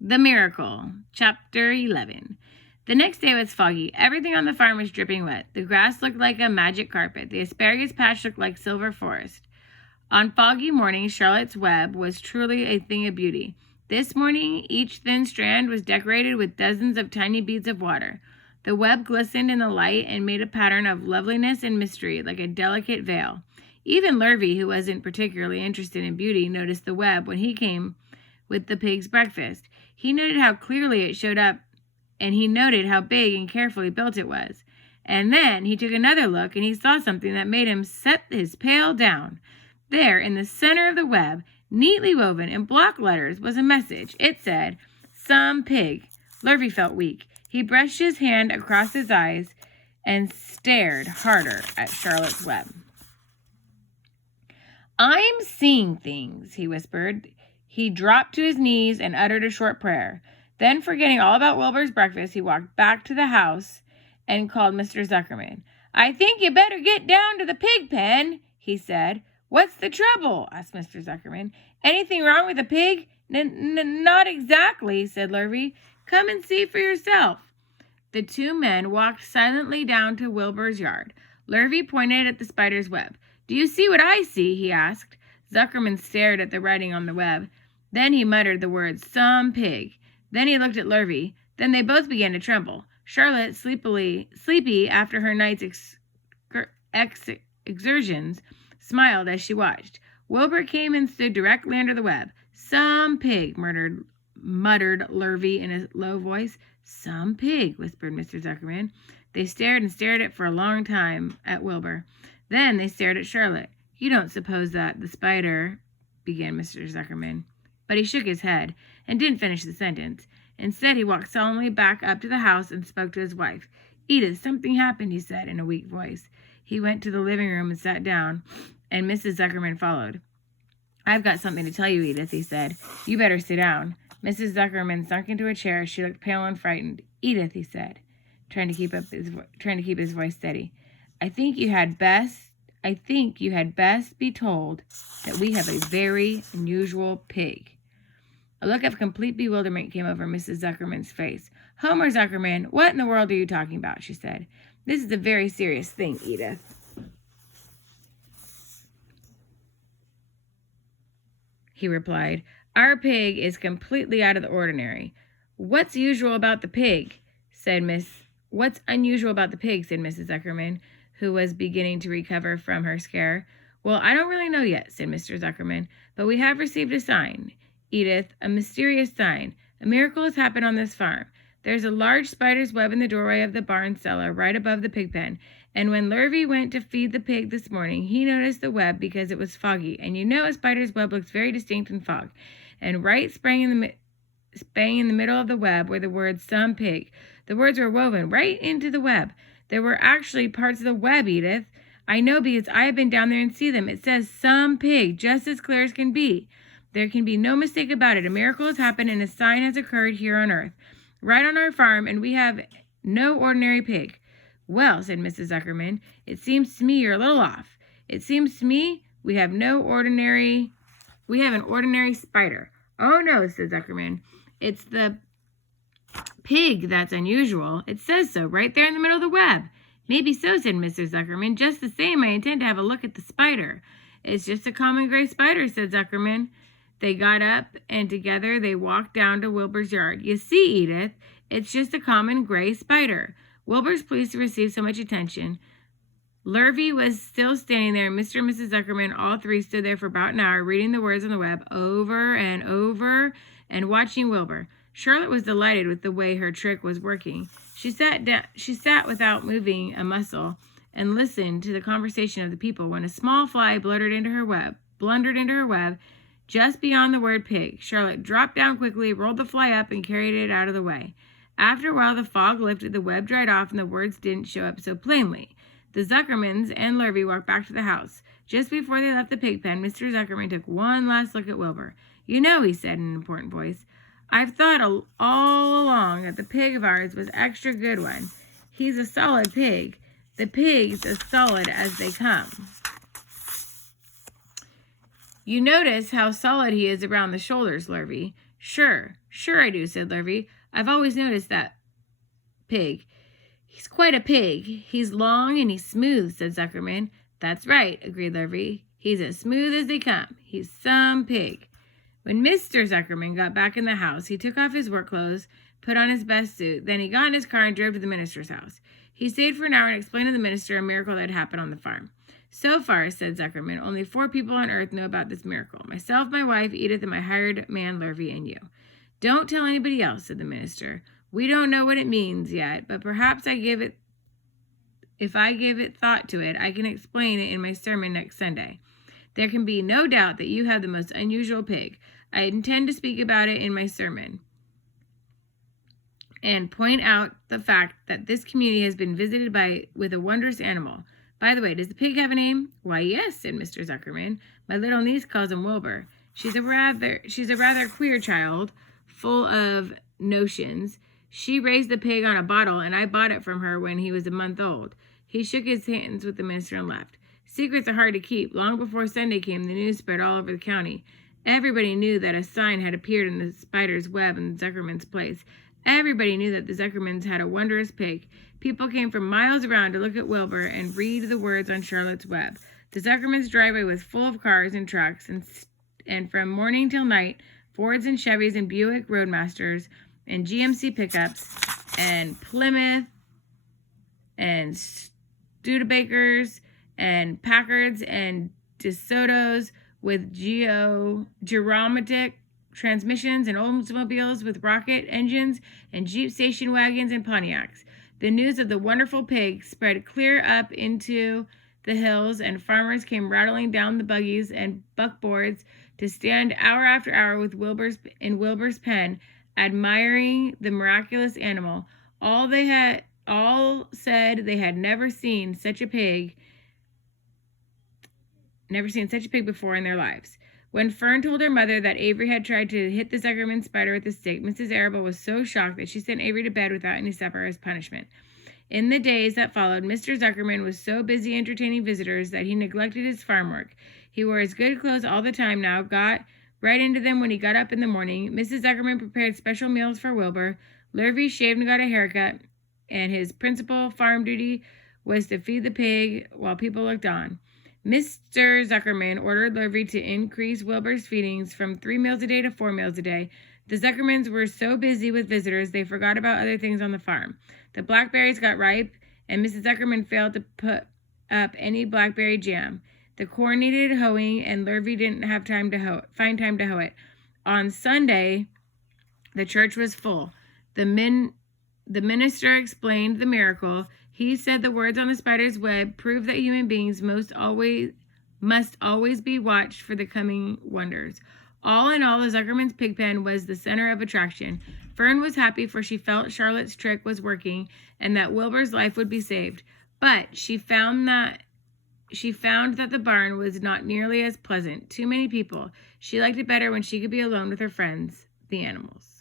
The Miracle, Chapter 11. The next day was foggy. Everything on the farm was dripping wet. The grass looked like a magic carpet. The asparagus patch looked like silver forest. On foggy mornings, Charlotte's web was truly a thing of beauty. This morning, each thin strand was decorated with dozens of tiny beads of water. The web glistened in the light and made a pattern of loveliness and mystery, like a delicate veil. Even Lurvy, who wasn't particularly interested in beauty, noticed the web when he came with the pig's breakfast. He noted how clearly it showed up, and he noted how big and carefully built it was. And then he took another look, and he saw something that made him set his pail down. There, in the center of the web, neatly woven in block letters, was a message. It said, "Some pig." Lurvy felt weak. He brushed his hand across his eyes and stared harder at Charlotte's web. "I'm seeing things," he whispered. He dropped to his knees and uttered a short prayer. Then, forgetting all about Wilbur's breakfast, he walked back to the house and called Mr. Zuckerman. "I think you better get down to the pig pen," he said. "What's the trouble?" asked Mr. Zuckerman. "Anything wrong with the pig?" Not exactly," said Lurvy. "Come and see for yourself." The two men walked silently down to Wilbur's yard. Lurvy pointed at the spider's web. "Do you see what I see?" he asked. Zuckerman stared at the writing on the web. Then he muttered the words, "Some pig." Then he looked at Lurvy. Then they both began to tremble. Charlotte, sleepy after her night's exertions, smiled as she watched. Wilbur came and stood directly under the web. "Some pig," muttered Lurvy in a low voice. "Some pig," whispered Mr. Zuckerman. They stared and stared at for a long time at Wilbur. Then they stared at Charlotte. "You don't suppose that the spider," began Mr. Zuckerman. But he shook his head and didn't finish the sentence. Instead, he walked solemnly back up to the house and spoke to his wife. "Edith, something happened," he said in a weak voice. He went to the living room and sat down, and Mrs. Zuckerman followed. "I've got something to tell you, Edith," he said. "You better sit down." Mrs. Zuckerman sunk into a chair. She looked pale and frightened. "Edith," he said, trying to keep his voice steady, I think you had best be told that we have a very unusual pig." A look of complete bewilderment came over Mrs. Zuckerman's face. "Homer Zuckerman, what in the world are you talking about?" she said. "This is a very serious thing, Edith." He replied, "Our pig is completely out of the ordinary." "What's unusual about the pig?" said Mrs. Zuckerman, who was beginning to recover from her scare. "Well, I don't really know yet," said Mr. Zuckerman, "but we have received a sign, Edith, a mysterious sign. A miracle has happened on this farm. There's a large spider's web in the doorway of the barn cellar right above the pig pen, and when Lurvy went to feed the pig this morning, he noticed the web because it was foggy, and you know a spider's web looks very distinct in fog. And right sprang in the middle of the web were the words, 'Some pig.' The words were woven right into the web. There were actually parts of the web, Edith. I know because I have been down there and see them. It says 'Some pig,' just as clear as can be. There can be no mistake about it. A miracle has happened and a sign has occurred here on earth, right on our farm, and we have no ordinary pig." "Well," said Mrs. Zuckerman, "it seems to me you're a little off. It seems to me we have an ordinary spider." "Oh, no," said Zuckerman. "It's the pig that's unusual. It says so right there in the middle of the web." "Maybe so," said Mrs. Zuckerman. "Just the same, I intend to have a look at the spider." "It's just a common gray spider," said Zuckerman. They got up, and together they walked down to Wilbur's yard. "You see, Edith, it's just a common gray spider." Wilbur's pleased to receive so much attention. Lurvy was still standing there, and Mr. and Mrs. Zuckerman, all three, stood there for about an hour, reading the words on the web over and over and watching Wilbur. Charlotte was delighted with the way her trick was working. She sat without moving a muscle and listened to the conversation of the people when a small fly blundered into her web just beyond the word pig. Charlotte dropped down quickly, rolled the fly up, and carried it out of the way. After a while, the fog lifted, the web dried off, and the words didn't show up so plainly. The Zuckermans and Lurvy walked back to the house. Just before they left the pig pen, Mr. Zuckerman took one last look at Wilbur. "You know," he said in an important voice, "I've thought all along that the pig of ours was extra good one. He's a solid pig. The pig's as solid as they come." You notice how solid he is around the shoulders, Lurvy. Sure I do, said Lurvy. I've always noticed that pig. He's quite a pig. He's long and he's smooth, said Zuckerman. That's right, agreed Lurvy. He's as smooth as they come. He's some pig. When Mr. Zuckerman got back in the house, he took off his work clothes, put on his best suit, then he got in his car and drove to the minister's house. He stayed for an hour and explained to the minister a miracle that had happened on the farm. So far, said Zuckerman, only 4 people on earth know about this miracle. Myself, my wife, Edith, and my hired man, Lurvy, and you. Don't tell anybody else, said the minister. We don't know what it means yet, but perhaps if I give it thought to it, I can explain it in my sermon next Sunday. There can be no doubt that you have the most unusual pig. I intend to speak about it in my sermon and point out the fact that this community has been visited with a wondrous animal. By the way, does the pig have a name? Why, yes, said Mr. Zuckerman. My little niece calls him Wilbur. She's a rather queer child, full of notions. She raised the pig on a bottle, and I bought it from her when he was a month old. He shook his hands with the minister and left. Secrets are hard to keep. Long before Sunday came, the news spread all over the county. Everybody knew that a sign had appeared in the spider's web in Zuckerman's place. Everybody knew that the Zuckermans had a wondrous pig. People came from miles around to look at Wilbur and read the words on Charlotte's web. The Zuckermans' driveway was full of cars and trucks, and from morning till night, Fords and Chevys and Buick Roadmasters and GMC pickups and Plymouth and Studebakers and Packards and DeSotos with Geromatic transmissions and Oldsmobiles with rocket engines and Jeep station wagons and Pontiacs. The news of the wonderful pig spread clear up into the hills, and farmers came rattling down the buggies and buckboards to stand hour after hour with Wilbur's pen, admiring the miraculous animal. All said they had never seen such a pig before in their lives. When Fern told her mother that Avery had tried to hit the Zuckerman spider with a stick, Mrs. Arable was so shocked that she sent Avery to bed without any supper as punishment. In the days that followed, Mr. Zuckerman was so busy entertaining visitors that he neglected his farm work. He wore his good clothes all the time now, got right into them when he got up in the morning. Mrs. Zuckerman prepared special meals for Wilbur. Lurvy shaved and got a haircut, and his principal farm duty was to feed the pig while people looked on. Mr. Zuckerman ordered Lurvy to increase Wilbur's feedings from 3 meals a day to 4 meals a day. The Zuckermans were so busy with visitors, they forgot about other things on the farm. The blackberries got ripe, and Mrs. Zuckerman failed to put up any blackberry jam. The corn needed hoeing, and Lurvy didn't have find time to hoe it. On Sunday, the church was full. The minister explained the miracle. He said the words on the spider's web prove that human beings must always be watched for the coming wonders. All in all, the Zuckerman's pig pen was the center of attraction. Fern was happy, for she felt Charlotte's trick was working and that Wilbur's life would be saved. But she found that the barn was not nearly as pleasant. Too many people. She liked it better when she could be alone with her friends, the animals.